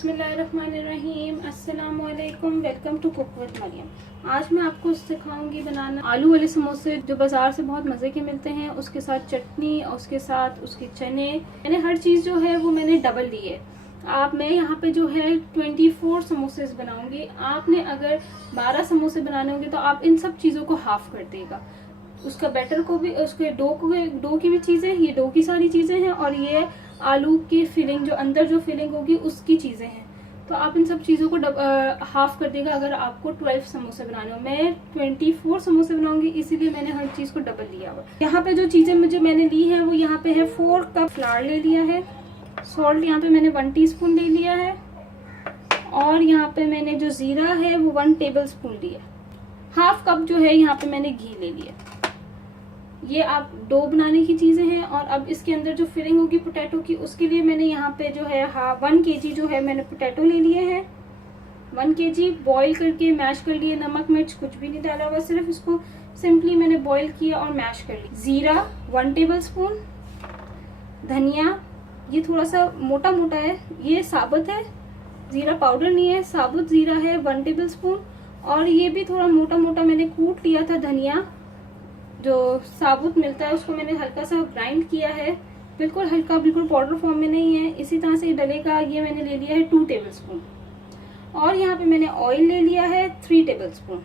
बिस्मिल्लाहिर्रहमानिर्रहीम, अस्सलाम वालेकुम, welcome to cook with Maryam. आज मैं आपको सिखाऊंगी बनाना आलू वाले समोसे जो बाजार से बहुत मज़े के मिलते हैं। उसके साथ चटनी और उसके साथ उसके चने, मैंने हर चीज़ जो है वो मैंने डबल ली है। मैं यहाँ पे जो है 24 समोसे बनाऊंगी। आपने अगर 12 समोसे बनाने होंगे तो आप इन सब चीज़ों को हाफ कर देगा। उसका बैटर को भी, उसके डो की भी चीज़ें, ये डो की सारी चीज़ें हैं और ये आलू की फिलिंग, जो अंदर जो फिलिंग होगी उसकी चीज़ें हैं। तो आप इन सब चीज़ों को हाफ कर देगा अगर आपको 12 समोसे बनाने हो। मैं 24 समोसे बनाऊंगी, इसीलिए मैंने हर चीज़ को डबल लिया हुआ। यहाँ पे जो चीज़ें मैंने ली हैं वो यहाँ पे है 4 कप फ्लावर ले लिया है। सॉल्ट यहाँ पे मैंने 1 टीस्पून ले लिया है और यहाँ पे मैंने जो जीरा है वो 1 टेबल स्पून लिया। हाफ कप जो है यहाँ पे मैंने घी ले लिया। ये आप डो बनाने की चीजें हैं। और अब इसके अंदर जो फिलिंग होगी पोटैटो की, उसके लिए मैंने यहाँ पे जो है 1 kg जो है मैंने पोटैटो ले लिए हैं। 1 kg बॉईल करके मैश कर लिए, नमक मिर्च कुछ भी नहीं डाला हुआ, सिर्फ इसको सिंपली मैंने बॉईल किया और मैश कर लिया। जीरा 1 टेबल स्पून, धनिया ये थोड़ा सा मोटा मोटा है, ये साबुत है, जीरा पाउडर नहीं है, साबुत जीरा है 1 टेबल स्पून। और ये भी थोड़ा मोटा मोटा मैंने कूट लिया था धनिया, जो साबुत मिलता है उसको मैंने हल्का सा ग्राइंड किया है, बिल्कुल हल्का, बिल्कुल पाउडर फॉर्म में नहीं है, इसी तरह से डलेगा। ये मैंने ले लिया है 2 टेबल स्पून। और यहाँ पे मैंने ऑयल ले लिया है 3 table spoon.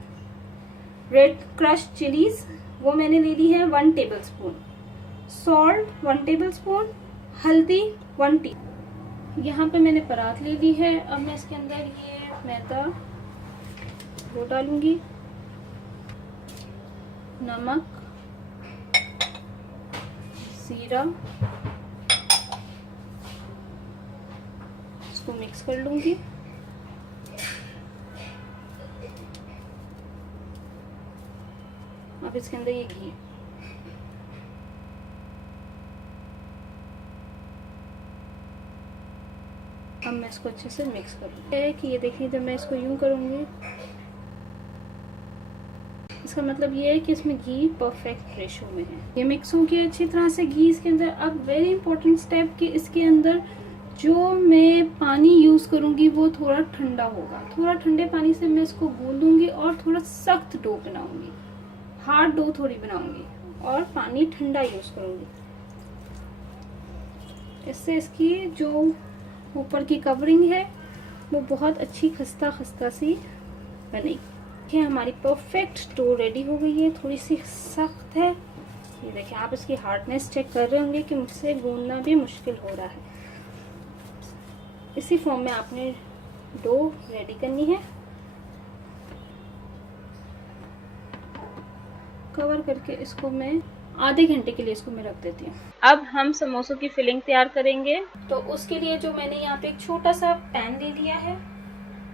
Red crush chillies वो मैंने ले ली है 1 table spoon. Salt 1 table spoon, हल्दी 1 टी। यहाँ पे मैंने परात ले ली है। अब मैं इसके अंदर ये मैदा वो डालूंगी, नमक, जीरा, इसको मिक्स कर लूंगी। अब इसके अंदर ये घी, अब मैं इसको अच्छे से मिक्स करूँगी। कि ये देखिए जब मैं इसको यूं करूँगी, इसका मतलब ये है कि इसमें घी परफेक्ट रेशो में है। ये मिक्स हो गया अच्छी तरह से घी इसके अंदर। अब वेरी इंपॉर्टेंट स्टेप कि इसके अंदर जो मैं पानी यूज करूंगी वो थोड़ा ठंडा होगा। थोड़ा ठंडे पानी से मैं इसको गूंदूंगी और थोड़ा सख्त डो बनाऊंगी, हार्ड डो थोड़ी बनाऊंगी और पानी ठंडा यूज करूंगी। इससे इसकी जो ऊपर की कवरिंग है वो बहुत अच्छी खस्ता खस्ता सी बनेगी। देखिए हमारी परफेक्ट डो रेडी हो गई है, थोड़ी सी सख्त है। ये देखिए आप इसकी हार्डनेस चेक कर रहे होंगे कि मुझसे गूंदना भी मुश्किल हो रहा है। इसी फॉर्म में आपने डो रेडी करनी है। कवर करके इसको मैं आधे घंटे के लिए इसको मैं रख देती हूँ। अब हम समोसों की फिलिंग तैयार करेंगे। तो उसके लिए जो मैंने यहाँ पे एक छोटा सा पैन ले लिया है,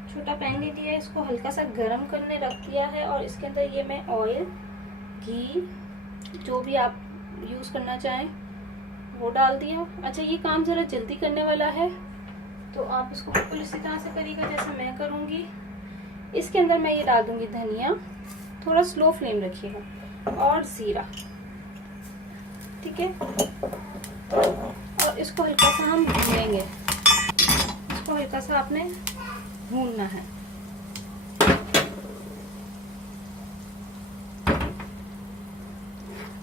छोटा पैन ले लिया है, इसको हल्का सा गरम करने रख दिया है और इसके अंदर ये मैं ऑयल, घी जो भी आप यूज करना चाहें वो डाल दिया। अच्छा ये काम जरा जल्दी करने वाला है तो आप इसको बिल्कुल इसी तरह से करिएगा जैसे मैं करूँगी। इसके अंदर मैं ये डाल दूंगी धनिया, थोड़ा स्लो फ्लेम रखिएगा, और जीरा, ठीक है। और इसको हल्का सा हम भूनेंगे, इसको हल्का सा आपने भूनना है।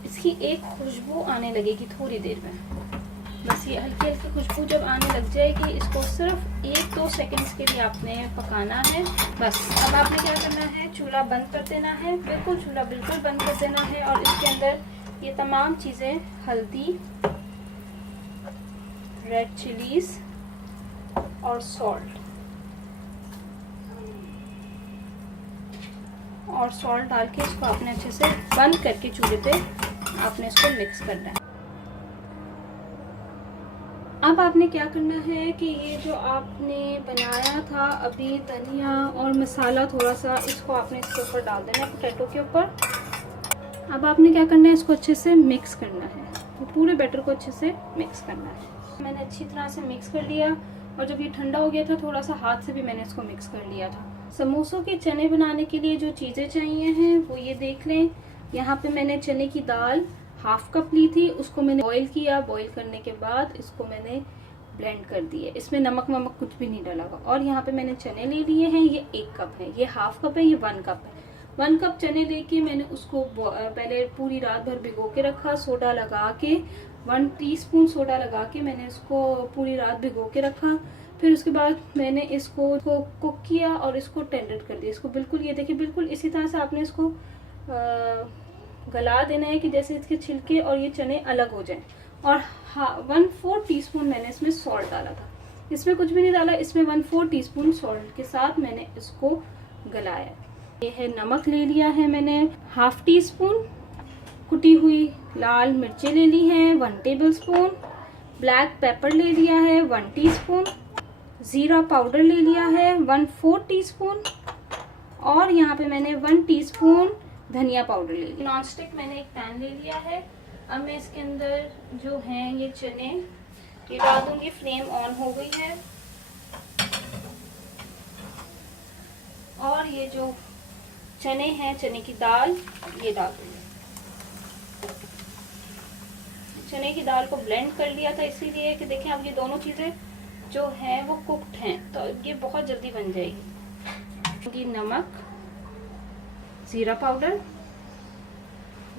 इसकी एक खुशबू आने लगेगी थोड़ी देर में, बस ये हल्की हल्की खुशबू जब आने लग जाएगी, इसको सिर्फ 1-2 सेकंड्स के लिए आपने पकाना है बस। अब आपने क्या करना है, चूल्हा बंद कर देना है, बिल्कुल चूल्हा बिल्कुल बंद कर देना है। और इसके अंदर ये तमाम चीज़ें, हल्दी, रेड चिलीज और सॉल्ट डाल के इसको आपने अच्छे से बंद करके चूल्हे पे आपने इसको मिक्स करना है। अब आपने क्या करना है कि ये जो आपने बनाया था अभी धनिया और मसाला थोड़ा सा, इसको आपने इसके ऊपर डाल देना है, पोटैटो के ऊपर। अब आपने क्या करना है, इसको अच्छे से मिक्स करना है, तो पूरे बैटर को अच्छे से मिक्स करना है। मैंने अच्छी तरह से मिक्स कर लिया और जब ये ठंडा हो गया था थोड़ा सा हाथ से भी मैंने इसको मिक्स कर लिया था। समोसों के चने बनाने के लिए जो चीज़ें चाहिए हैं वो ये देख लें। यहाँ पे मैंने चने की दाल 1/2 कप ली थी, उसको मैंने बॉईल किया। बॉईल करने के बाद इसको मैंने ब्लेंड कर दी है। इसमें नमक वमक कुछ भी नहीं डाला हुआ। और यहाँ पे मैंने चने ले लिए हैं, ये 1 कप है, ये हाफ कप है, ये 1 कप है। 1 कप चने लेके मैंने उसको पहले पूरी रात भर भिगो के रखा, सोडा लगा के 1 टीस्पून सोडा लगा के मैंने इसको पूरी रात भिगो के रखा। फिर उसके बाद मैंने इसको कुक किया और इसको टेंडर कर दिया। इसको बिल्कुल, ये देखिए, बिल्कुल इसी तरह से आपने इसको गला देना है कि जैसे इसके छिलके और ये चने अलग हो जाएं। और 1/4 टीस्पून मैंने इसमें सॉल्ट डाला था, इसमें कुछ भी नहीं डाला, इसमें 1/4 टीस्पून सॉल्ट के साथ मैंने इसको गलाया। ये है नमक ले लिया है मैंने 1/2 टीस्पून, कुटी हुई लाल मिर्चें ले ली हैं 1 टेबलस्पून, ब्लैक पेपर ले लिया है 1 टीस्पून, जीरा पाउडर ले लिया है 1/4 टीस्पून, और यहाँ पे मैंने 1 टीस्पून धनिया पाउडर ले लिया। नॉन स्टिक मैंने एक पैन ले लिया है। अब मैं इसके अंदर जो हैं ये चने ये डाल दूंगी। फ्लेम ऑन हो गई है। और ये जो चने हैं, चने की दाल, ये डाल दूंगी। चने की दाल को ब्लेंड कर लिया था इसीलिए कि देखें अब ये दोनों चीज़ें जो हैं वो कुक्ड हैं, तो ये बहुत जल्दी बन जाएगी। नमक, जीरा पाउडर,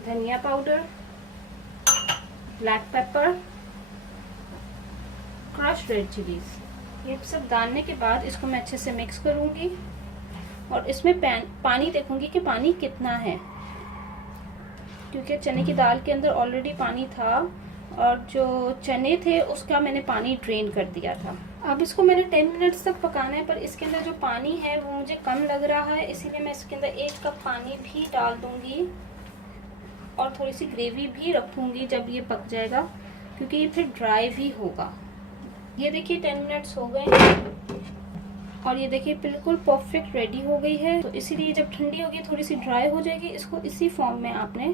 धनिया powder, black pepper, crush red chillies, ये सब डालने के बाद इसको मैं अच्छे से मिक्स करूंगी। और इसमें पानी देखूंगी कि पानी कितना है, क्योंकि चने की दाल के अंदर ऑलरेडी पानी था और जो चने थे उसका मैंने पानी ड्रेन कर दिया था। अब इसको मैंने 10 मिनट्स तक पकाना है, पर इसके अंदर जो पानी है वो मुझे कम लग रहा है, इसीलिए मैं इसके अंदर 1 कप पानी भी डाल दूंगी और थोड़ी सी ग्रेवी भी रखूंगी जब ये पक जाएगा, क्योंकि ये फिर ड्राई भी होगा। ये देखिए 10 मिनट्स हो गए हैं और ये देखिए बिल्कुल परफेक्ट रेडी हो गई है। तो इसीलिए जब ठंडी होगी थोड़ी सी ड्राई हो जाएगी। इसको इसी फॉर्म में आपने,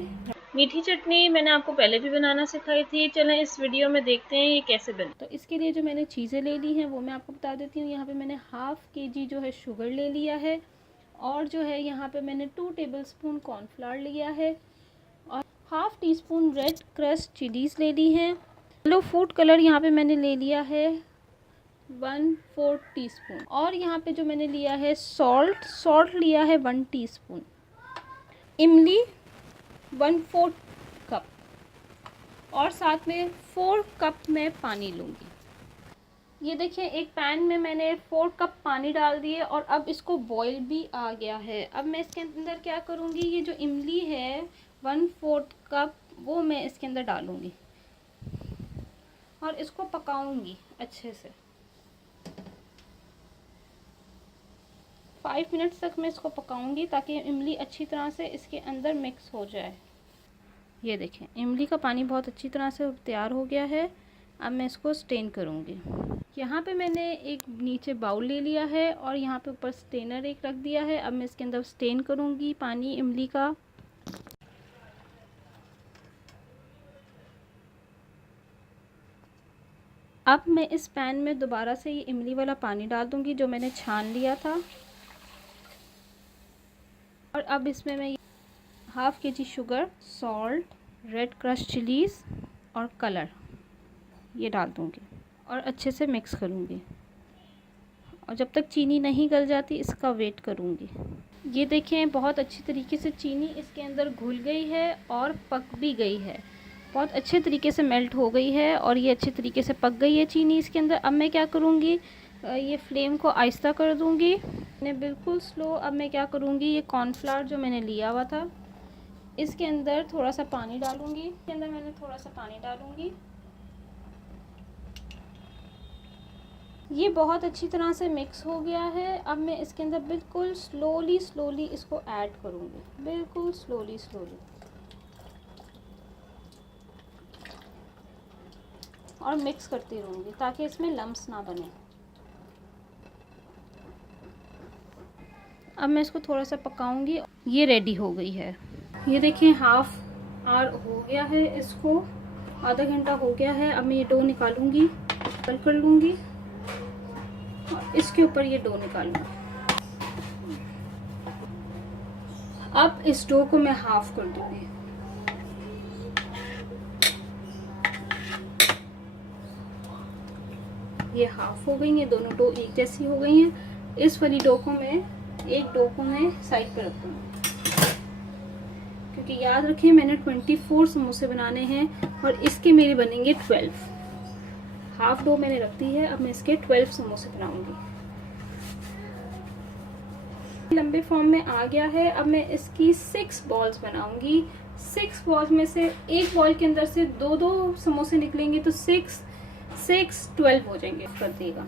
मीठी चटनी मैंने आपको पहले भी बनाना सिखाई थी, चलें इस वीडियो में देखते हैं ये कैसे बने। तो इसके लिए जो मैंने चीज़ें ले ली हैं वो मैं आपको बता देती हूँ। यहाँ पे मैंने 1/2 kg जो है शुगर ले लिया है, और जो है यहाँ पे मैंने 2 टेबलस्पून कॉर्नफ्लावर लिया है, और 1/2 टीस्पून रेड क्रश चिलीज़ ले ली हैं। येलो फूड कलर यहाँ पे मैंने ले लिया है 1/4 टीस्पून, और यहाँ पे जो मैंने लिया है सॉल्ट लिया है 1 टीस्पून, इमली 1/4 कप, और साथ में 4 कप मैं पानी लूँगी। ये देखिए एक पैन में मैंने 4 कप पानी डाल दिए और अब इसको बॉईल भी आ गया है। अब मैं इसके अंदर क्या करूँगी, ये जो इमली है 1/4 कप वो मैं इसके अंदर डालूँगी और इसको पकाऊँगी अच्छे से। 5 मिनट्स तक मैं इसको पकाऊंगी ताकि इमली अच्छी तरह से इसके अंदर मिक्स हो जाए। ये देखें इमली का पानी बहुत अच्छी तरह से तैयार हो गया है। अब मैं इसको स्टेन करूंगी। यहाँ पे मैंने एक नीचे बाउल ले लिया है और यहाँ पे ऊपर स्टेनर एक रख दिया है। अब मैं इसके अंदर स्टेन करूंगी पानी इमली का। अब मैं इस पैन में दोबारा से ये इमली वाला पानी डाल दूंगी जो मैंने छान लिया था, और अब इसमें मैं 1/2 kg sugar, salt, red crush chillies और कलर ये डाल दूँगी और अच्छे से मिक्स करूँगी, और जब तक चीनी नहीं गल जाती इसका वेट करूँगी। ये देखें बहुत अच्छी तरीके से चीनी इसके अंदर घुल गई है और पक भी गई है, बहुत अच्छे तरीके से मेल्ट हो गई है और ये अच्छे तरीके से पक गई है चीनी इसके अंदर। अब मैं क्या करूँगी, ये फ्लेम को आहिस्ता कर दूँगी, मैंने बिल्कुल स्लो। अब मैं क्या करूँगी, ये कॉर्नफ्लावर जो मैंने लिया हुआ था इसके अंदर थोड़ा सा पानी डालूँगी, इसके अंदर मैंने थोड़ा सा पानी डालूँगी। ये बहुत अच्छी तरह से मिक्स हो गया है। अब मैं इसके अंदर बिल्कुल स्लोली इसको ऐड करूँगी, बिल्कुल स्लोली और मिक्स करती रहूँगी ताकि इसमें लम्स ना बने। अब मैं इसको थोड़ा सा पकाऊंगी। ये रेडी हो गई है। ये देखिए 1/2 आवर हो गया है, इसको आधा घंटा हो गया है। अब मैं ये डो निकालूंगी, कल कर लूँगी और इसके ऊपर ये डो निकालूंगी। अब इस डो को मैं हाफ कर दूंगी। ये हाफ हो गई हैं, दोनों डो एक जैसी हो गई हैं। इस वाली डो को मैं साइड पर रख दूँगी, क्योंकि याद रखें मैंने 24 समोसे बनाने हैं और इसके मेरे बनेंगे 12। हाफ डो मैंने रख दी है, अब मैं इसके 12 समोसे बनाऊंगी। लंबे फॉर्म में आ गया है। अब मैं इसकी 6 बॉल्स बनाऊंगी। 6 बॉल्स में से एक बॉल के अंदर से 2-2 समोसे निकलेंगे, तो 6 12 हो जाएंगे। कर देगा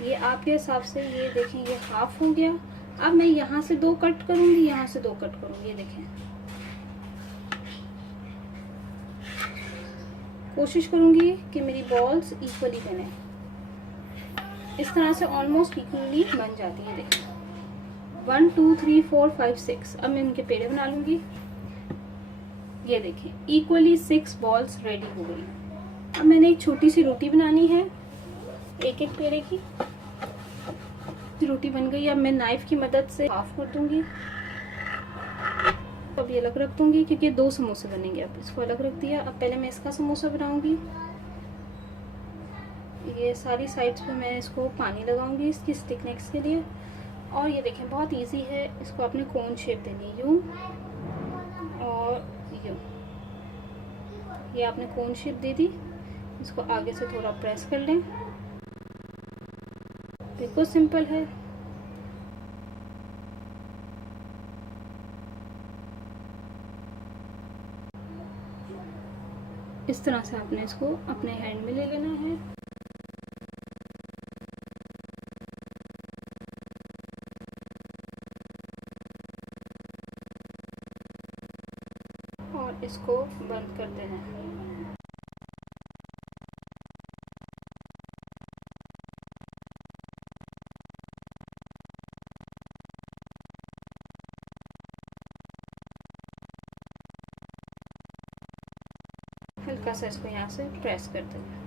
ये आपके हिसाब से। ये देखें ये हाफ हो गया। अब मैं यहाँ से 2 कट करूंगी, यहाँ से 2 कट करूंगी। ये देखें, कोशिश करूंगी कि मेरी बॉल्स इक्वली बने। इस तरह से ऑलमोस्ट इक्वली बन जाती है। देखें 1 2 3 4 5 6। अब मैं इनके पेड़े बना लूंगी। ये देखें इक्वली 6 बॉल्स रेडी हो गई। अब मैंने एक छोटी सी रोटी बनानी है, एक एक पेड़े की रोटी बन गई। अब मैं नाइफ की मदद से हाफ कर दूंगी। अब ये अलग रख दूंगी, क्योंकि 2 समोसे बनेंगे। अब इसको अलग रख दिया। अब पहले मैं इसका समोसा बनाऊंगी। ये सारी साइड्स पे मैं इसको पानी लगाऊंगी इसकी स्टिकनेस के लिए। और ये देखें बहुत इजी है। इसको आपने कोन शेप देनी, यूं और यूं। ये आपने कोन शेप दे दी। इसको आगे से थोड़ा प्रेस कर लें। बिल्कुल सिंपल है। इस तरह से आपने इसको अपने हैंड में ले लेना है। और इसको बंद कर देना है। हल्का सा इसको यहाँ से प्रेस कर देना।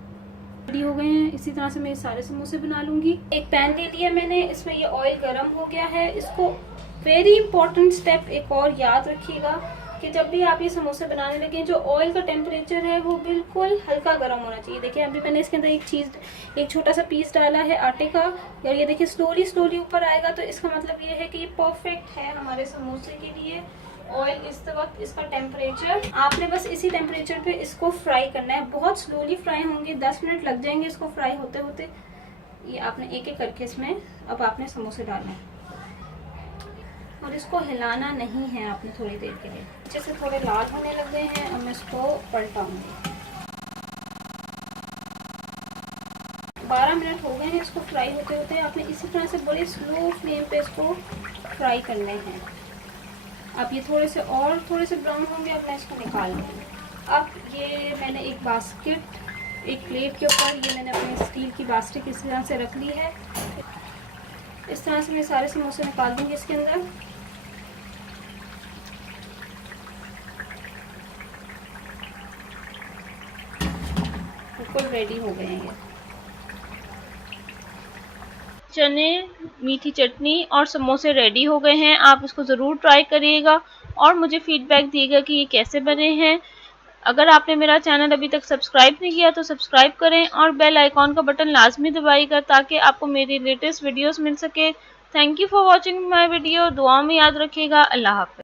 रेडी हो गए हैं। इसी तरह से मैं सारे समोसे बना लूंगी। एक पैन ले लिया मैंने, इसमें ये ऑयल गरम हो गया है। इसको वेरी इंपॉर्टेंट स्टेप एक और याद रखिएगा कि जब भी आप ये समोसे बनाने लगे, जो ऑयल का टेम्परेचर है वो बिल्कुल हल्का गर्म होना चाहिए। देखिए अभी मैंने इसके अंदर एक छोटा सा पीस डाला है आटे का, और ये देखिए स्लोली ऊपर आएगा। तो इसका मतलब ये है कि ये परफेक्ट है हमारे समोसे के लिए। ऑयल इस वक्त इसका टेम्परेचर, आपने बस इसी टेम्परेचर पे इसको फ्राई करना है। बहुत स्लोली फ्राई होंगे, 10 मिनट लग जाएंगे इसको फ्राई होते होते। ये आपने एक एक करके इसमें अब आपने समोसे डालने हैं, और इसको हिलाना नहीं है आपने थोड़ी देर के लिए। अच्छे से थोड़े लाल होने लग गए हैं। अब मैं इसको पलटाऊंगी। 12 मिनट हो गए हैं इसको फ्राई होते होते। आपने इसी तरह से बड़े स्लो फ्लेम पे इसको फ्राई करने हैं। अब ये थोड़े से ब्राउन होंगे। अब मैं इसको निकाल लूँगी। अब ये मैंने एक प्लेट के ऊपर ये मैंने अपनी स्टील की बास्केट इस तरह से रख ली है। इस तरह से मैं सारे समोसे निकाल दूंगी इसके अंदर। बिल्कुल रेडी हो गए हैं ये। चने, मीठी चटनी और समोसे रेडी हो गए हैं। आप इसको ज़रूर ट्राई करिएगा और मुझे फीडबैक दिएगा कि ये कैसे बने हैं। अगर आपने मेरा चैनल अभी तक सब्सक्राइब नहीं किया तो सब्सक्राइब करें और बेल आइकॉन का बटन लाजमी दबाइएगा, ताकि आपको मेरी लेटेस्ट वीडियोस मिल सके। Thank you for watching my video. दुआ में याद रखिएगा। अल्लाह हाफ़िज़।